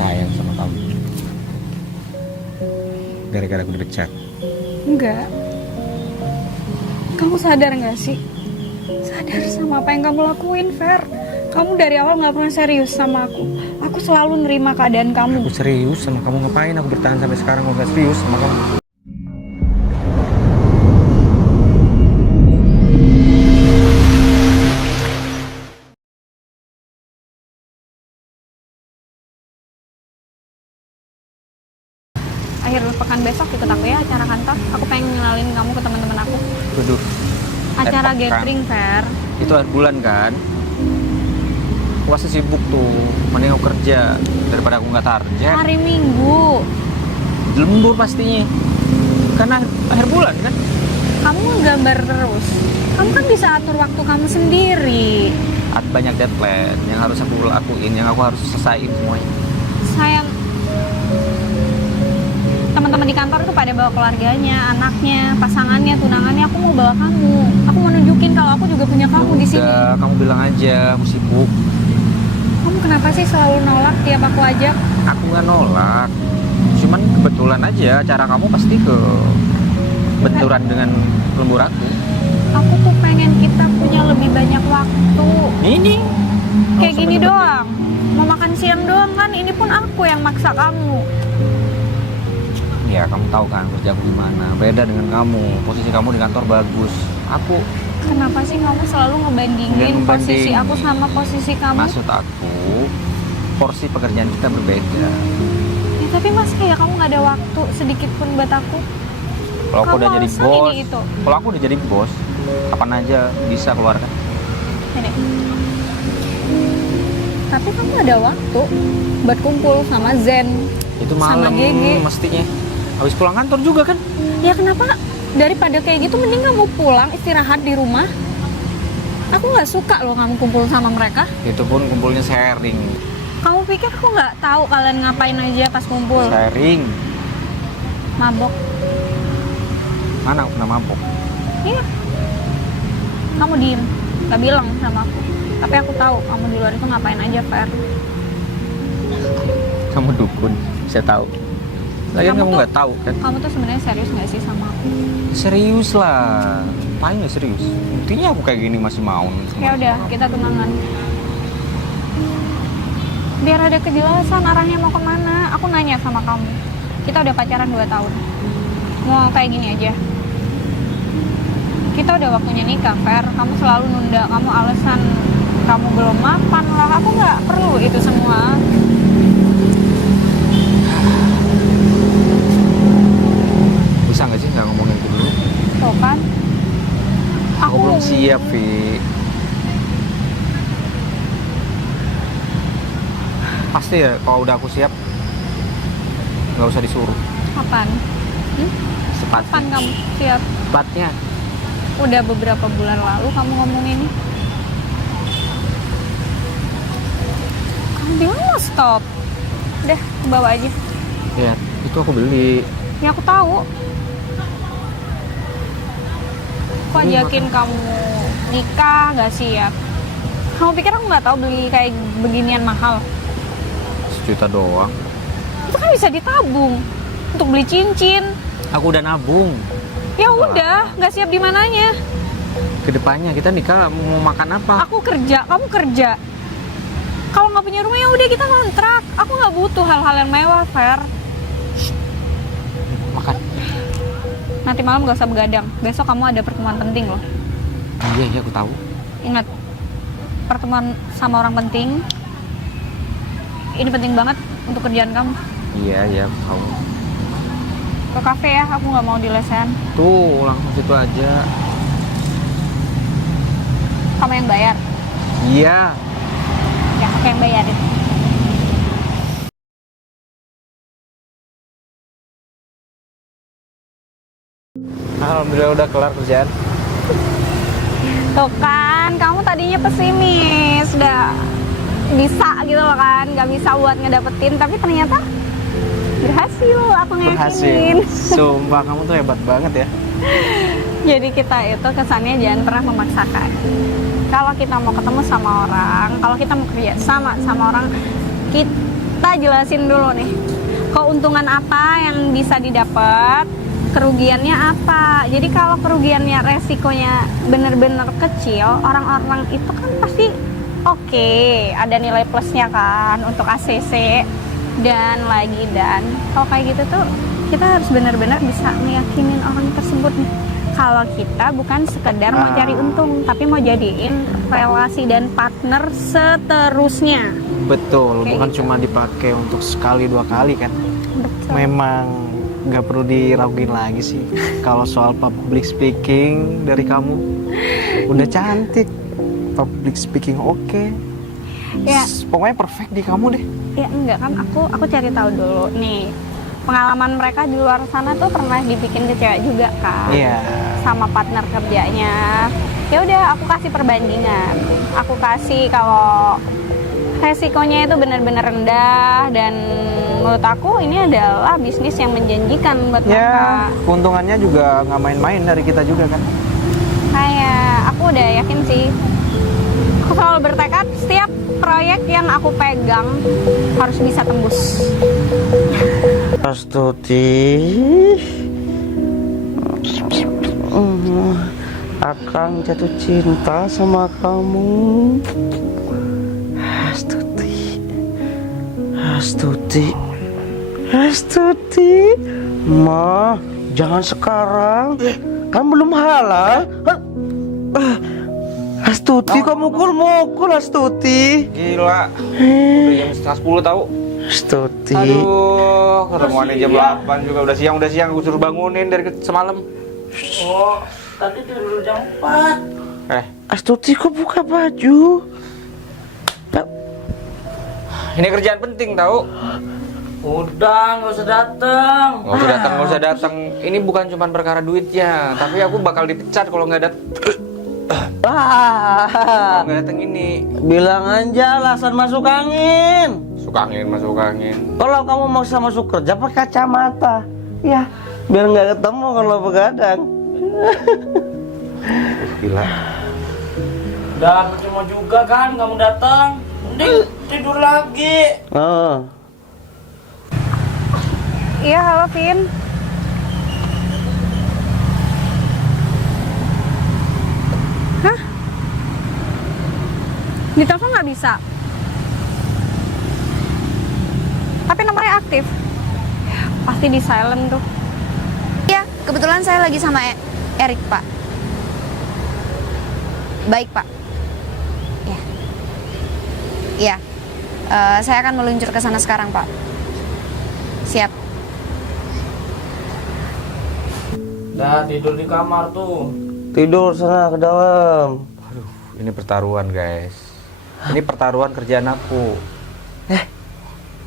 sayang sama kamu. Gara-gara aku dipecat. Enggak. Kamu sadar gak sih? Sadar sama apa yang kamu lakuin, Fer. Kamu dari awal gak pernah serius sama aku. Aku selalu nerima keadaan kamu. Aku serius sama kamu, ngapain aku bertahan sampai sekarang kalau gak serius sama kamu? Akhir pekan besok ikut aku ya acara kantor. Aku pengen ngenalin kamu ke teman-teman aku. Waduh. Acara pekan. gathering, Fer. Itu akhir bulan kan? Aku pasti sibuk tuh, mending aku kerja daripada aku nggak target. Hari Minggu. Lembur pastinya. Karena akhir bulan kan? Kamu ngegambar terus. Kamu kan bisa atur waktu kamu sendiri. Ada banyak deadline yang harus aku lakuin, yang aku harus selesaiin semuanya. Sayang, teman-teman di kantor tuh pada bawa keluarganya, anaknya, pasangannya, tunangannya. Aku mau bawa kamu. Aku mau nunjukin kalau aku juga punya kamu di sini. Udah, kamu bilang aja, aku sibuk. Kamu kenapa sih selalu nolak tiap aku ajak? Aku nggak nolak. Cuman kebetulan aja cara kamu pasti benturan dengan lembur aku. Aku tuh pengen kita punya lebih banyak waktu. Ini Kayak gini doang. Mau makan siang doang kan? Ini pun aku yang maksa kamu. Ya kamu tahu kan kerja aku gimana. Beda dengan kamu. Posisi kamu di kantor bagus. Aku Kenapa sih kamu selalu ngebandingin Nggak posisi ngebanding. aku sama posisi kamu? maksud aku porsi pekerjaan kita berbeda. Ya, tapi mas kayak kamu nggak ada waktu sedikit pun buat aku. Kalau aku Kamu udah jadi alasan bos, ini itu. kalau aku udah jadi bos, kapan aja bisa keluarkan. Ini. Tapi kamu ada waktu buat kumpul sama Zen. Itu Sama malam Gigi. mestinya. Habis pulang kantor juga kan? Ya kenapa? Daripada kayak gitu mending kamu pulang istirahat di rumah. Aku nggak suka loh kamu kumpul sama mereka. Itu pun kumpulnya sharing. Kamu pikir aku nggak tahu kalian ngapain aja pas kumpul? Sharing. Mabok. Mana aku pernah mabok? Iya. Kamu diem, nggak bilang sama aku. Tapi aku tahu kamu di luar itu ngapain aja, Fer. Kamu dukun, saya tahu. Lagian Kamu kamu tuh- nggak tahu kan? Kamu tuh sebenarnya serius nggak sih sama aku? Serius lah. Paling nggak serius. Buktinya aku kayak gini masih mau. Ya udah, kita tunangan. Biar ada kejelasan arahnya mau kemana. Aku nanya sama kamu. Kita udah pacaran 2 tahun. Mau kayak gini aja. Kita udah waktunya nikah, Fer. Kamu selalu nunda. Kamu alasan kamu belum mapan lah. Aku nggak perlu itu semua. Bisa nggak sih nggak ngomongin itu dulu? Tuh kan. Aku belum siap, Vi. Pasti ya, kalau udah aku siap, nggak usah disuruh. Kapan? Kapan kamu siap? Cepatnya. Udah beberapa bulan lalu kamu ngomong ini. Kamu bilang mau stop. Udah, bawa aja. Ya, itu aku beli. Ya aku tahu. Aku ajakin kamu nikah gak siap. Kamu pikir aku nggak tahu beli kayak beginian mahal? 1 juta doang. Itu kan bisa ditabung untuk beli cincin. Aku udah nabung. Ya udah, nggak siap di mananya. Kedepannya kita nikah mau makan apa? Aku kerja, kamu kerja. Kalau nggak punya rumah ya udah kita kontrak. Aku nggak butuh hal-hal yang mewah, Fer. Makan. Nanti malam gak usah begadang. Besok kamu ada pertemuan penting loh. Iya, iya aku tahu. Ingat, pertemuan sama orang penting. Ini penting banget untuk kerjaan kamu. Iya, iya aku tahu. Ke kafe ya, aku nggak mau di lesehan. Tuh, langsung situ aja. Kamu yang bayar. Iya. Ya, aku yang bayarin. Alhamdulillah udah kelar kerjaan. Tuh kan, kamu tadinya pesimis. Udah bisa gitu loh kan. Gak bisa buat ngedapetin. Tapi ternyata berhasil, aku ngeyakinin. Sumpah kamu tuh hebat banget ya. Jadi kita itu kesannya jangan pernah memaksakan. Kalau kita mau ketemu sama orang, kalau kita mau kerja sama orang, kita jelasin dulu nih. Keuntungan apa yang bisa didapat, kerugiannya apa. Jadi kalau kerugiannya resikonya bener-bener kecil, orang-orang itu kan pasti oke, ada nilai plusnya kan untuk ACC dan lagi. Dan kalau kayak gitu tuh kita harus benar-benar bisa meyakinin orang tersebut nih kalau kita bukan sekedar mau cari untung, tapi mau jadiin relasi dan partner seterusnya. Betul, Kayak bukan gitu. cuma dipakai untuk sekali 2 kali kan. Betul. Memang nggak perlu diraguin lagi sih. Kalau soal public speaking dari kamu udah cantik, public speaking oke. Ya. Pokoknya perfect di kamu deh. Ya enggak kan, aku cari tahu dulu nih. Pengalaman mereka di luar sana tuh pernah dibikin ke cewek juga kan. Iya. Sama partner kerjanya. Ya udah, aku kasih perbandingan. Aku kasih kalau resikonya itu benar-benar rendah, dan menurut aku ini adalah bisnis yang menjanjikan buat mereka. Ya, keuntungannya juga nggak main-main dari kita juga kan. Kayak aku udah yakin sih. Aku selalu bertekad setiap proyek yang aku pegang harus bisa tembus. Astuti, Akang jatuh cinta sama kamu. Astuti, Astuti, Astuti. Ma, jangan sekarang, kan belum halal. Astuti, kok mukul-mukul Astuti? Gila. Udah jam setengah 10 tahu. Astuti. Aduh, ketemuannya jam 8 juga udah siang gue suruh bangunin dari semalam. Oh, tadi tidur jam 4. Astuti, kok buka baju? Ini kerjaan penting tahu. Udah, nggak usah datang. Nggak usah datang. Ini bukan cuma perkara duitnya, tapi aku bakal dipecat kalau nggak datang ini. Bilang aja alasan masuk angin. Masuk angin. Kalau kamu mau masuk kerja pakai kacamata, ya biar nggak ketemu kalau begadang. Gila. Udah percuma juga kan kamu datang. Mending tidur lagi. Oh, Iya, halo Vin. Hah? Di telepon nggak bisa. Tapi nomornya aktif. Pasti di silent tuh. Iya, kebetulan saya lagi sama Erik, Pak. Baik, Pak. Ya. Iya. Saya akan meluncur ke sana sekarang, Pak. Siap. Udah tidur di kamar tuh. tidur sana ke dalam. Aduh, ini pertaruhan guys. Ini pertaruhan kerjaan aku.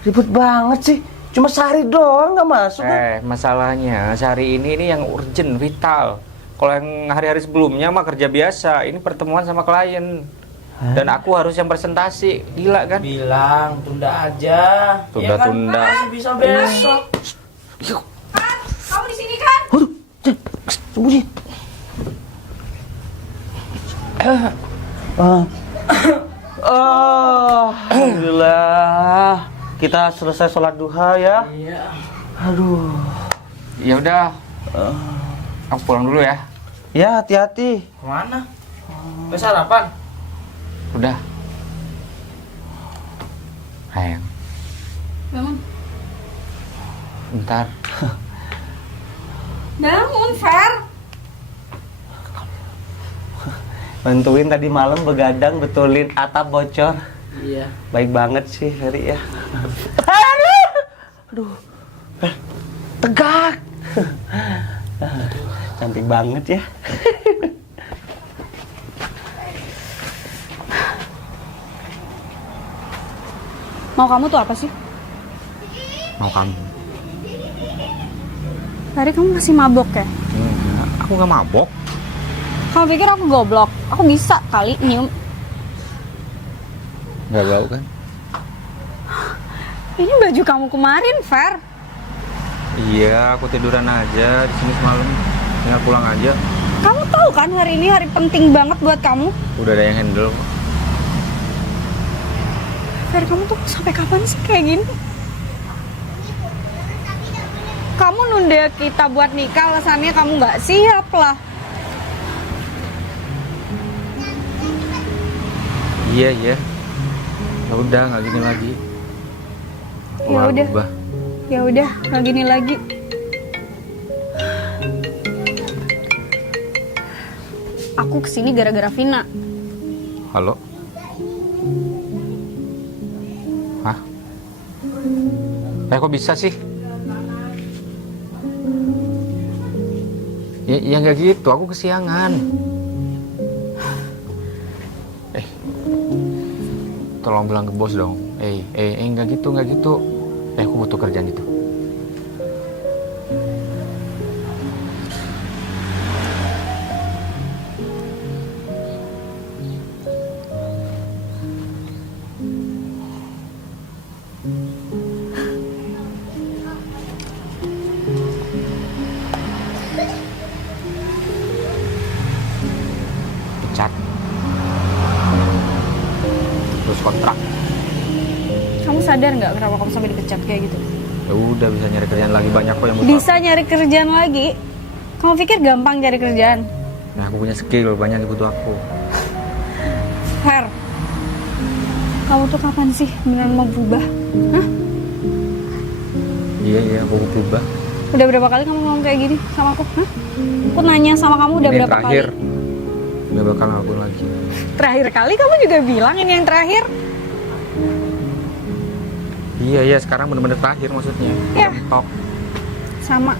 Ribet banget sih. Cuma sehari doang nggak masuk kan? Masalahnya sehari ini yang urgent, vital. Kalau yang hari-hari sebelumnya mah kerja biasa. Ini pertemuan sama klien. Dan aku harus yang presentasi. Gila kan? Bilang tunda aja. Tunda-tunda. Ya kan? Masih bisa besok. Kamu di sini kan? Waduh, sembunyi. Alhamdulillah. Kita selesai sholat duha ya. Iya. Aduh. Ya udah. Aku pulang dulu ya. Ya, hati-hati. Kemana? Ke sarapan? Udah. Sayang, Bangun. bentar. Bangun, Fer. Bantuin tadi malam begadang betulin atap bocor. Iya. Baik banget sih, Ferry ya. Aduh. Tegak. Cantik banget ya. Mau kamu tuh apa sih? Mau kamu? Tadi kamu masih mabok ya? Enggak, aku nggak mabok. Kamu pikir aku goblok? Aku bisa kali nyium. Nggak bau kan? Ini baju kamu kemarin, Fer. Iya, aku tiduran aja di sini semalam. Tinggal pulang aja. Kamu tahu kan hari ini hari penting banget buat kamu? Udah ada yang handle. Fer, kamu tuh sampai kapan sih kayak gini? ide kita buat nikah alasannya kamu nggak siap lah. Iya. Ya udah, nggak gini lagi. Ya udah. Berubah. Ya udah, nggak gini lagi. Aku kesini gara-gara Vina. Halo? Hah? Kok bisa sih? Ya nggak gitu, aku kesiangan. Tolong bilang ke bos dong. Nggak gitu. Aku butuh kerjaan itu. Pecat. Terus kontrak. Kamu sadar nggak kenapa kamu sampai dipecat kayak gitu? Ya udah, bisa nyari kerjaan lagi, banyak kok yang butuh. Bisa nyari kerjaan lagi? Kamu pikir gampang cari kerjaan? Nah, aku punya skill, banyak yang butuh aku. Fer, kamu tuh kapan sih beneran mau berubah? Hah? Iya, aku mau berubah. Udah berapa kali kamu ngomong kayak gini sama aku? Hah? Aku nanya sama kamu udah Ini yang berapa terakhir. kali? Nggak bakal ngelakuin lagi. Terakhir kali kamu juga bilang ini yang terakhir. Iya, sekarang bener-bener terakhir maksudnya. Ya. Mentok. Sama.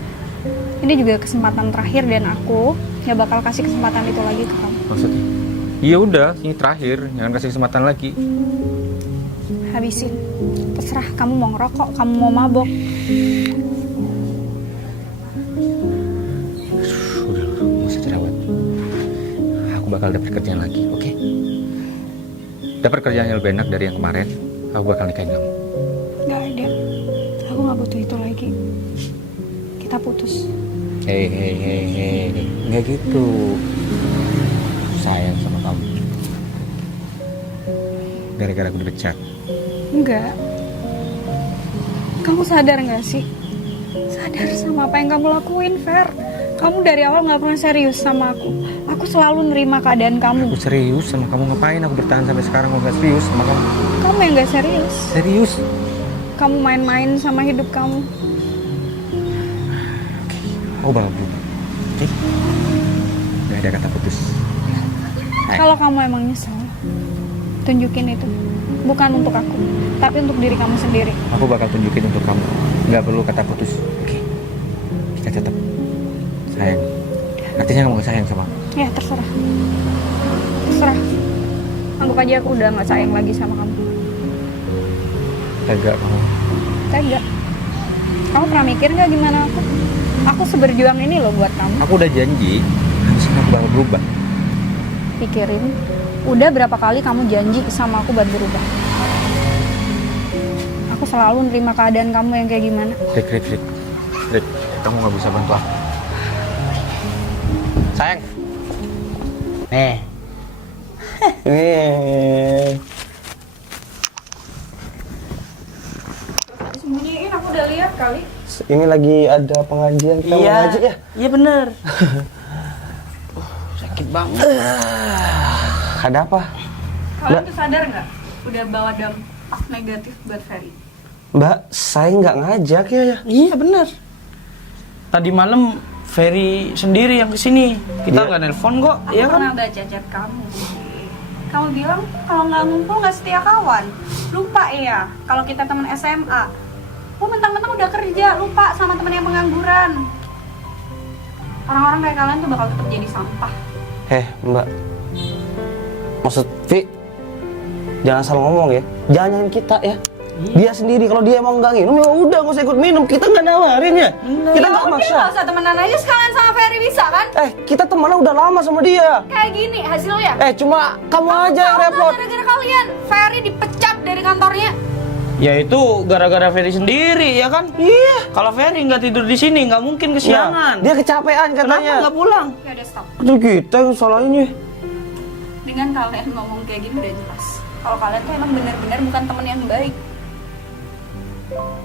Ini juga kesempatan terakhir dan aku nggak bakal kasih kesempatan itu lagi ke kamu. Maksudnya? Iya udah, ini terakhir, jangan kasih kesempatan lagi. Habisin. Terserah kamu mau ngerokok, kamu mau mabok. Udah, nggak usah jerawat. Aku bakal dapat kerjaan lagi, oke? Dapat kerjaan yang lebih enak dari yang kemarin. Aku bakal nikahin kamu. Nggak ada. Aku nggak butuh itu lagi. Kita putus. Hei, nggak gitu. Sayang sama kamu. Gara-gara aku dipecat. Enggak. Kamu sadar nggak sih? Sadar sama apa yang kamu lakuin, Fer. Kamu dari awal nggak pernah serius sama aku. Aku selalu nerima keadaan kamu. Aku serius sama kamu, ngapain aku bertahan sampai sekarang aku nggak serius sama kamu? Kamu yang nggak serius. Serius? Kamu main-main sama hidup kamu. Aku bakal berubah. Oke? Gak ada kata putus. Kalau kamu emang nyesel, tunjukin itu. Bukan untuk aku, tapi untuk diri kamu sendiri. Aku bakal tunjukin untuk kamu. Gak perlu kata putus. Oke? Kita tetap sayang. Artinya kamu gak sayang sama aku? Ya, terserah. Terserah. Anggap aja aku udah gak sayang lagi sama kamu. Tega kamu. Tega. Kamu pernah mikir gak gimana aku? Aku seberjuang ini loh buat kamu. Aku udah janji, habis ini aku bakal berubah. Pikirin, udah berapa kali kamu janji sama aku buat berubah? Aku selalu nerima keadaan kamu yang kayak gimana. Rick, kamu gak bisa bantu aku. Sayang. Nih. Sembunyiin, aku udah lihat kali. Ini lagi ada pengajian, kita mau ngaji ya? Iya bener. Sakit banget. Ada apa? Kalian tuh sadar nggak? Udah bawa dampak negatif buat Ferry. Mbak, saya nggak ngajak ya. Iya bener. Tadi malam Ferry sendiri yang kesini. Kita nggak nelpon kok, Aku iya kan? pernah baca chat kamu. Kamu bilang kalau nggak ngumpul nggak setia kawan. Lupa ya, kalau kita teman SMA. Oh, mentang-mentang udah kerja, lupa sama temen yang pengangguran. Orang-orang kayak kalian tuh bakal tetap jadi sampah. Mbak. Maksud Vi, jangan salah ngomong ya. Jangan nyalain kita ya. Dia sendiri, kalau dia emang nggak minum ya udah nggak usah ikut minum. Kita nggak nawarin ya. Kita nggak maksa. Nggak usah temenan aja sekalian sama Ferry, bisa kan? Kita temenan udah lama sama dia. Kayak gini hasilnya. Cuma kamu aja yang Tahu nggak repot. gara-gara kalian, Ferry dipecat dari kantornya. Ya itu gara-gara Ferry sendiri ya kan? Iya. Kalau Ferry nggak tidur di sini nggak mungkin kesiangan. Dia kecapean Kenapa katanya. nggak pulang? Ya udah stop. Aduh, kita yang salahnya. Dengan kalian ngomong kayak gini udah jelas. Kalau kalian tuh emang benar-benar bukan teman yang baik.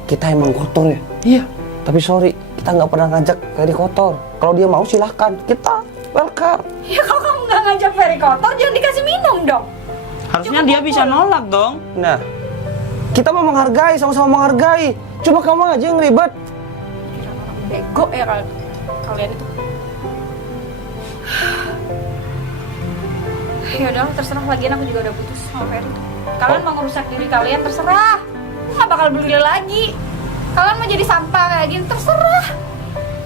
Kita emang kotor ya. Iya. Tapi sorry, kita nggak pernah ngajak Ferry kotor. Kalau dia mau silahkan, kita welcome. Ya kalau kamu nggak ngajak Ferry kotor, jangan dikasih minum dong. Harusnya dia bisa nolak dong. Nah, kita mau menghargai, sama-sama menghargai. Cuma kamu aja yang ribet. Bego ya kalian itu. Ya udah, terserah, lagian aku juga udah putus sama Ferry. Kalian mau ngerusak diri kalian, terserah. Aku nggak bakal beli lagi. Kalian mau jadi sampah kayak gini, terserah.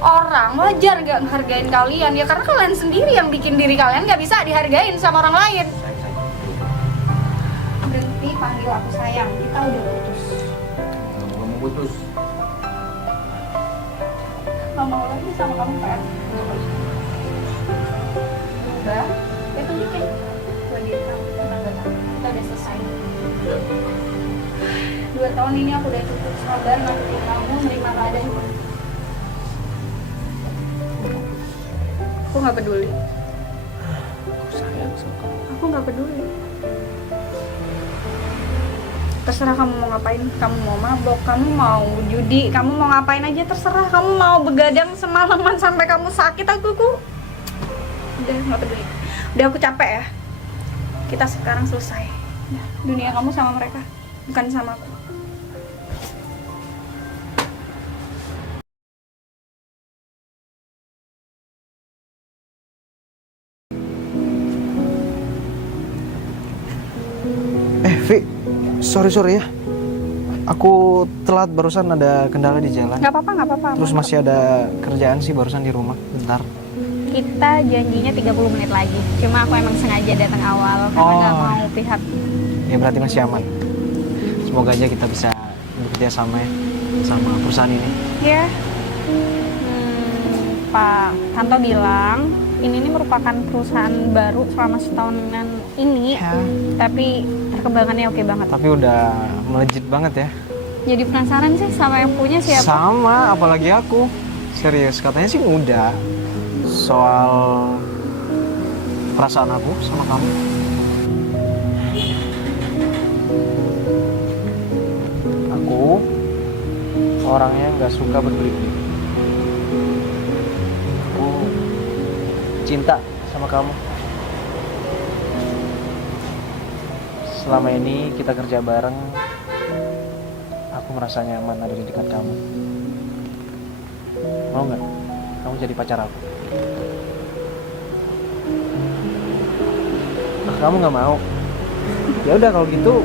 Orang wajar nggak ngehargain kalian ya, karena kalian sendiri yang bikin diri kalian nggak bisa dihargain sama orang lain. Berhenti panggil aku sayang, kita udah putus. Gak mau putus. Gak mau lagi sama kamu, Fer. Udah, ya tunjukin buat diri kamu, kita udah selesai. 2 tahun ini aku udah cukup sabar nantiin kamu menerima keadaan ini. Aku nggak peduli. Aku nggak peduli. Terserah kamu mau ngapain, kamu mau mabok, kamu mau judi, kamu mau ngapain aja terserah. Kamu mau begadang semalaman sampai kamu sakit, aku udah nggak peduli. Udah, aku capek ya. Kita sekarang selesai. Dunia kamu sama mereka, bukan sama aku. Vi, sorry ya. Aku telat, barusan ada kendala di jalan. Nggak apa-apa. Terus masih ada kerjaan sih barusan di rumah, bentar. Kita janjinya 30 menit lagi. Cuma aku emang sengaja datang awal karena nggak mau pihak. Ya berarti masih aman. Semoga aja kita bisa bekerja sama ya, sama perusahaan ini. Ya. Pak Tanto bilang ini merupakan perusahaan baru selama setahunan ini. Ya. Tapi perkembangannya oke banget. Tapi udah melejit banget ya. Jadi penasaran sih sama yang punya siapa? Sama, apalagi aku. Serius, katanya sih muda. Soal perasaan aku sama kamu. Aku orangnya nggak suka berbelit-belit. Aku cinta sama kamu. Selama ini kita kerja bareng, aku merasa nyaman ada di dekat kamu. Mau nggak kamu jadi pacar aku? Kamu nggak mau? Ya udah kalau gitu,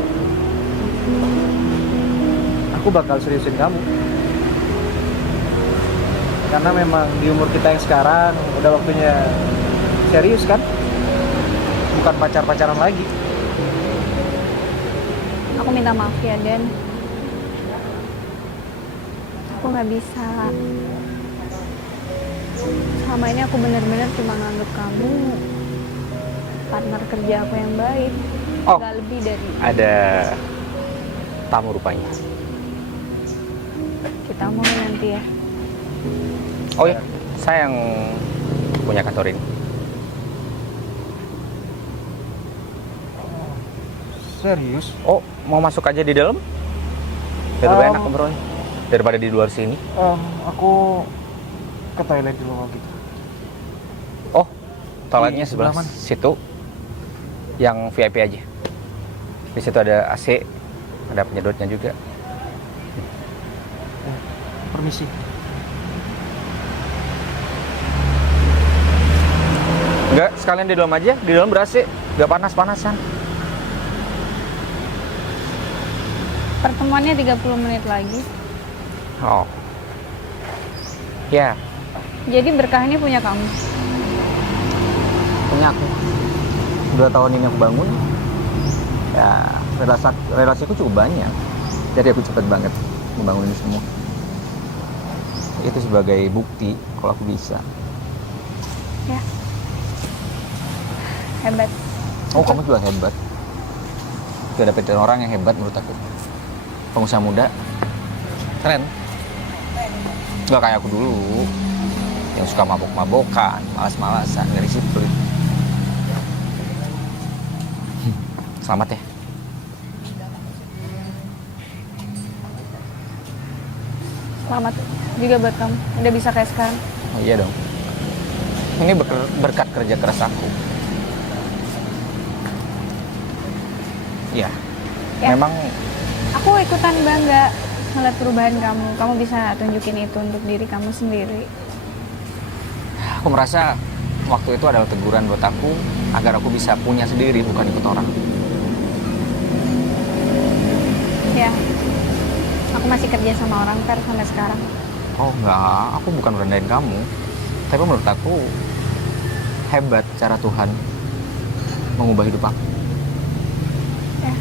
aku bakal seriusin kamu. Karena memang di umur kita yang sekarang udah waktunya serius kan? Bukan pacar-pacaran lagi. Aku minta maaf ya, Den. Aku nggak bisa. Selama ini aku benar-benar cuma nganggap kamu partner kerja aku yang baik. Oh, Gak lebih dari. ada tamu rupanya. Kita mau nanti ya. Oh iya, saya yang punya kantor ini. Serius? Oh, mau masuk aja di dalam? Biar lebih enak ngobrolnya daripada di luar sini. Aku ke toilet dulu gitu. Oh, toiletnya Di sebelah sebelah mana? situ. Yang VIP aja. Di situ ada AC, ada penyedotnya juga. Permisi. Enggak, sekalian di dalam aja. Di dalam ber-AC, enggak panas-panasan. Pertemuannya 30 menit lagi. Oh. Ya, Jadi berkah ini punya kamu. punya aku. 2 tahun ini aku bangun. Ya, relasiku cukup banyak. Jadi aku cepat banget membangun ini semua. Itu sebagai bukti kalau aku bisa. Ya. Hebat. Oh, kamu juga hebat. Gak dapetin orang yang hebat menurut aku. Pengusaha muda. Keren. Gak kayak aku dulu. Yang suka mabok-mabokan, malas-malasan, gak disiplin. Selamat ya. Selamat juga buat kamu, udah bisa kayak sekarang. Oh iya dong. Ini berkat kerja keras aku. Iya. Ya. Memang Aku ikutan bangga ngeliat perubahan kamu. Kamu bisa tunjukin itu untuk diri kamu sendiri. aku merasa waktu itu adalah teguran buat aku agar aku bisa punya sendiri, bukan ikut orang. Ya, aku masih kerja sama orang Fer sampai sekarang. Oh enggak, aku bukan merendahin kamu. Tapi menurut aku hebat cara Tuhan mengubah hidup aku. Ya,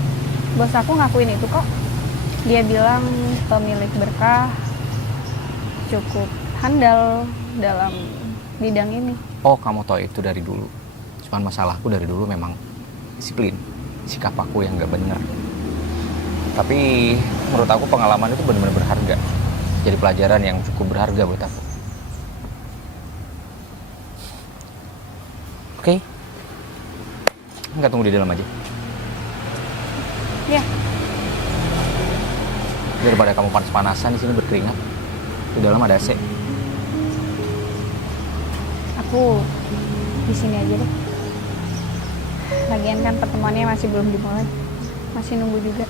bos aku ngakuin itu kok. Dia bilang pemilik berkah cukup handal dalam bidang ini. Oh, kamu tahu itu dari dulu. Cuman masalahku dari dulu memang disiplin, sikap aku yang nggak benar. Tapi menurut aku pengalaman itu benar-benar berharga. Jadi pelajaran yang cukup berharga buat aku. Oke. Nggak tunggu di dalam aja. Ya, Daripada kamu panas-panasan di sini berkeringat. Di dalam ada AC. aku di sini aja deh. Lagian kan pertemuannya masih belum dimulai. Masih nunggu juga.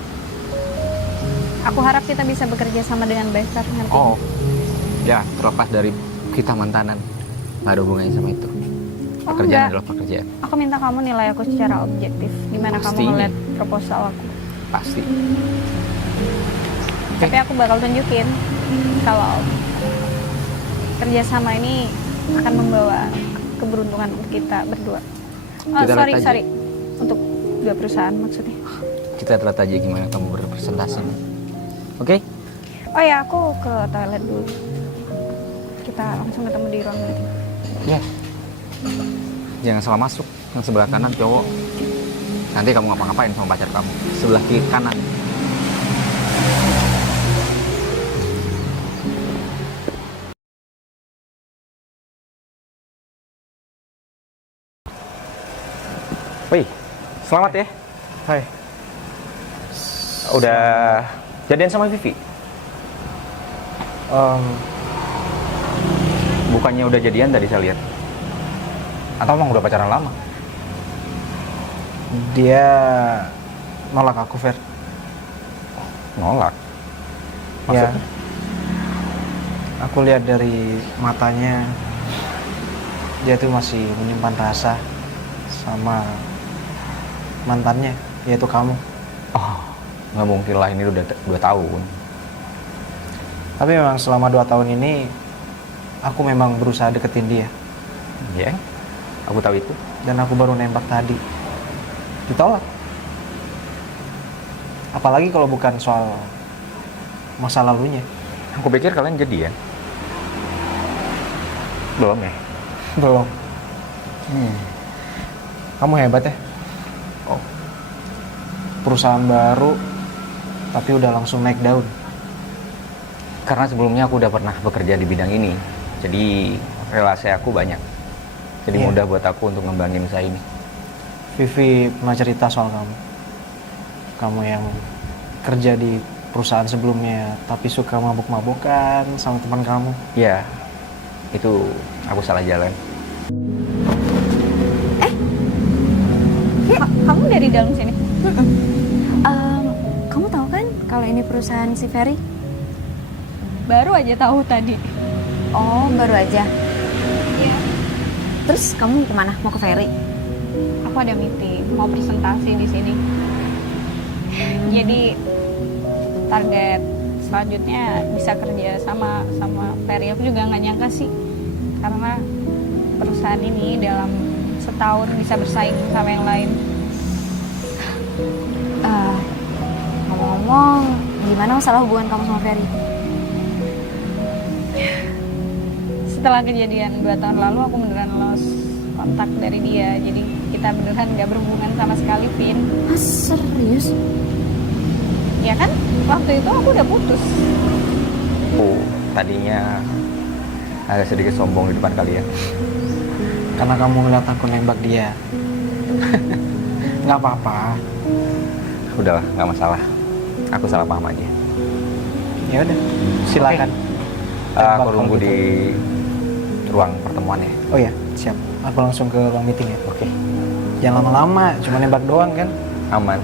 Aku harap kita bisa bekerja sama dengan baik Fer, nanti. Oh, ya terlepas dari kita mantanan, nggak ada hubungannya sama itu. Oh, Pekerjaan enggak. adalah pekerjaan. Aku minta kamu nilai aku secara objektif. Gimana kamu Pastinya. ngeliat proposal aku? Pasti. Tapi aku bakal tunjukin kalau kerjasama ini akan membawa keberuntungan untuk kita berdua. Oh, Kita lihat aja. sorry. Untuk dua perusahaan maksudnya. Kita lihat aja gimana kamu berpresentasi. Oke? Oh ya, aku ke toilet dulu. Kita langsung ketemu di ruang meeting. Ya. Jangan salah masuk. Yang sebelah kanan cowok. Nanti kamu ngapa-ngapain sama pacar kamu. Sebelah kiri kanan. Wih, selamat ya. Hai. Udah jadian sama Vivi? Bukannya udah jadian tadi saya lihat. Atau emang udah pacaran lama? Dia nolak aku, Fer. Nolak. Ya. Maksudnya? Aku lihat dari matanya dia tuh masih menyimpan rasa sama mantannya, yaitu kamu. Oh, nggak mungkin lah, ini udah 2 tahun. Tapi memang selama 2 tahun ini aku memang berusaha deketin dia. Ya, aku tahu itu. Dan aku baru nembak tadi. Ditolak. Apalagi kalau bukan soal masa lalunya. Aku pikir kalian jadian. Belum ya? Belum. Kamu hebat ya. Oh, Perusahaan baru tapi udah langsung naik daun. karena sebelumnya aku udah pernah bekerja di bidang ini. Jadi relasi aku banyak. Jadi Iya. mudah buat aku untuk ngembangin usaha ini. Vivi pernah cerita soal kamu. Kamu yang kerja di perusahaan sebelumnya tapi suka mabuk-mabukan sama teman kamu. Ya, itu aku salah jalan. Kamu dari dalam sini? Kamu tahu kan kalau ini perusahaan si Ferry? Baru aja tahu tadi. Oh, baru aja. Iya. Terus kamu kemana? Mau ke Ferry? Aku ada meeting, mau presentasi di sini. Jadi target selanjutnya bisa kerja sama Ferry. Aku juga nggak nyangka sih, karena perusahaan ini dalam setahun bisa bersaing sama yang lain. Ngomong-ngomong, gimana masalah hubungan kamu sama Ferry? Setelah kejadian 2 tahun lalu, aku beneran lost kontak dari dia. Jadi kita beneran nggak berhubungan sama sekali, Vin. Ah, serius? Ya kan, waktu itu aku udah putus. Aku tadinya agak sedikit sombong di depan kalian. Karena kamu ngeliat aku nembak dia. Nggak apa-apa. Udahlah, nggak masalah. Aku salah paham aja. Ya udah, silakan. Aku tunggu di ruang pertemuan ya. Oh ya, siap. Aku langsung ke ruang meeting ya. Oke. Jangan lama-lama, cuma nembak doang kan. Aman.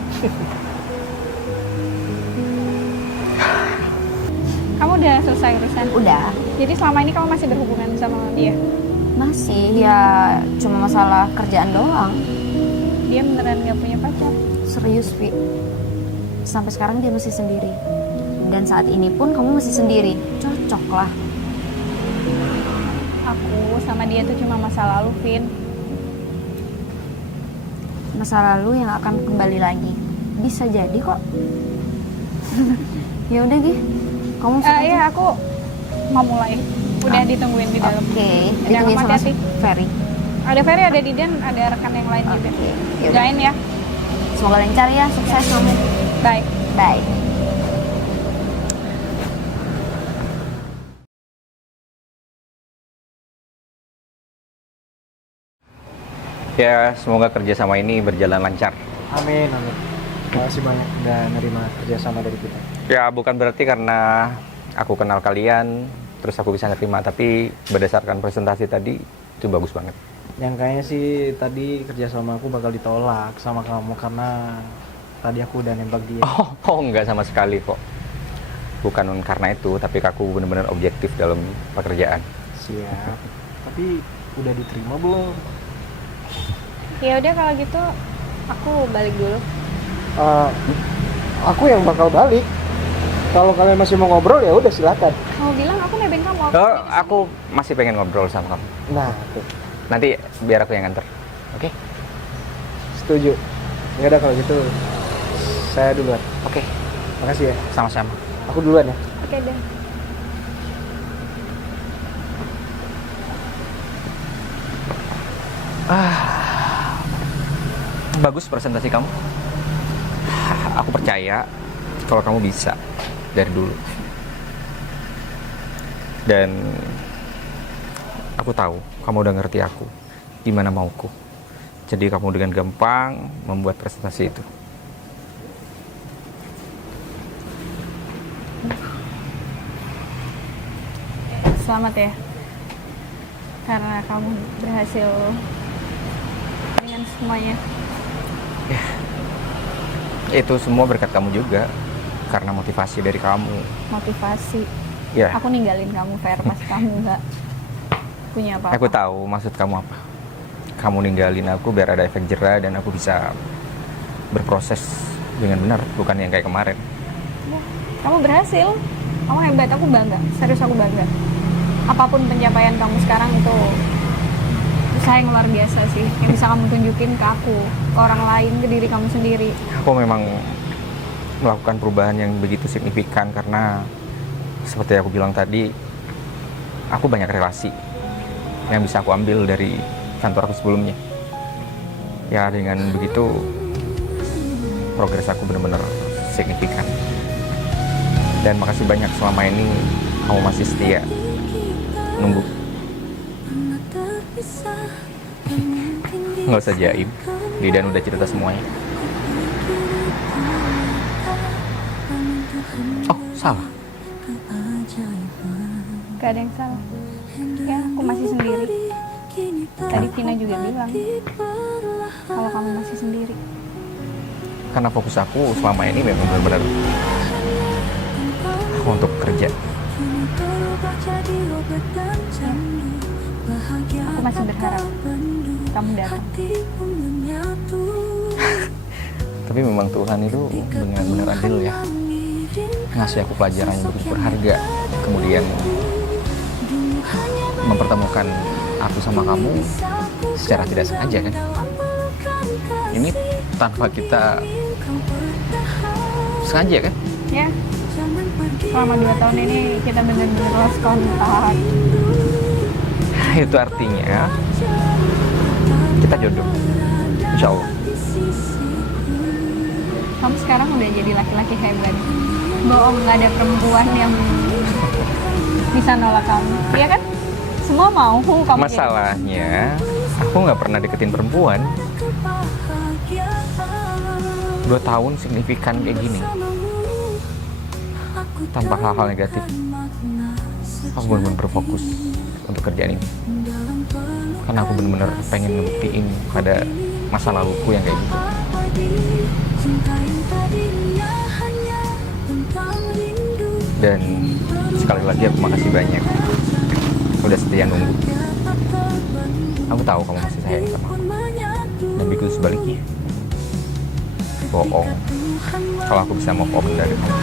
Kamu udah selesai urusan? Udah. Jadi selama ini kamu masih berhubungan sama dia? Masih ya cuma masalah kerjaan doang. Dia beneran gak punya pacar? Serius, Vi. Sampai sekarang dia masih sendiri. Dan saat ini pun kamu masih sendiri. Cocok lah. Aku sama dia tuh cuma masa lalu, Vin. Masa lalu yang akan kembali lagi. Bisa jadi kok. Ya udah, Gi. Kamu Iya, aku mau mulai. Udah ditungguin di dalam. Oke, Udah, ditungguin sama hati-hati. Ferry. Ada Ferry, ada Didan, ada rekan yang lain juga. Yaudah. Doain ya. Semoga lancar ya, sukses kamu. Bye. Bye. Ya, semoga kerjasama ini berjalan lancar. Amin, amin. Terima kasih banyak udah nerima kerjasama dari kita. Ya, bukan berarti karena aku kenal kalian, terus aku bisa nerima. Tapi berdasarkan presentasi tadi, itu bagus banget. Yang kayaknya sih tadi kerjasama aku bakal ditolak sama kamu karena tadi aku udah nembak dia. Oh, enggak sama sekali kok. Bukan karena itu, tapi aku benar-benar objektif dalam pekerjaan. Siap. Tapi udah diterima belum? Ya udah kalau gitu, aku balik dulu. Aku yang bakal balik. Kalau kalian masih mau ngobrol ya udah silakan. Kamu bilang aku nebeng kamu. Oh, aku masih pengen ngobrol sama kamu. Nah, tuh. Nanti biar aku yang nganter. Oke? Setuju. Ya udah kalau gitu saya duluan. Oke. Makasih ya. Sama-sama. Aku duluan ya. Oke deh. Bagus presentasi kamu. Aku percaya kalau kamu bisa dari dulu. Dan aku tahu kamu udah ngerti aku, gimana mauku. Jadi kamu dengan gampang membuat presentasi itu. Selamat ya. Karena kamu berhasil dengan semuanya. Itu semua berkat kamu juga, karena motivasi dari kamu. Motivasi. Ya, Aku ninggalin kamu, Fer, pas kamu nggak punya apa-apa. aku tahu maksud kamu apa. Kamu ninggalin aku biar ada efek jera dan aku bisa berproses dengan benar, bukan yang kayak kemarin. Kamu berhasil. Kamu hebat, aku bangga. Serius aku bangga. Apapun pencapaian kamu sekarang itu usaha yang luar biasa sih, yang bisa kamu tunjukin ke aku, ke orang lain, ke diri kamu sendiri. Aku memang melakukan perubahan yang begitu signifikan karena seperti aku bilang tadi, aku banyak relasi yang bisa aku ambil dari kantor aku sebelumnya. Ya, dengan begitu progres aku benar-benar signifikan. Dan makasih banyak selama ini kamu masih setia nunggu. Nggak usah jaim, Didan udah cerita semuanya. Oh, salah. Gak ada yang salah. Ya, aku masih sendiri. Tadi Tina juga bilang kalau kamu masih sendiri. Karena fokus aku selama ini memang benar-benar untuk kerja. Aku masih berharap kamu datang. Tapi memang Tuhan itu benar-benar adil ya, ngasih aku pelajaran yang begitu berharga, kemudian mempertemukan aku sama kamu secara tidak sengaja kan. Ini tanpa kita sengaja kan. Ya, selama 2 tahun ini kita benar-benar lost kontak. Itu artinya kita jodoh, insya Allah. Kamu sekarang udah jadi laki-laki hebat. Bohong, nggak ada perempuan yang bisa nolak kamu. Iya kan? Semua mau kamu. Masalahnya aku nggak pernah deketin perempuan. 2 tahun signifikan kayak gini tanpa hal-hal negatif. aku benar-benar berfokus untuk kerjaan ini. Karena aku benar-benar pengen ngebuktiin pada masa laluku yang kayak gitu. Dan sekali lagi aku makasih banyak udah setia nunggu. Aku tahu kamu masih sayang sama aku. Dan begitu sebaliknya, bohong kalau aku bisa move on dari kamu.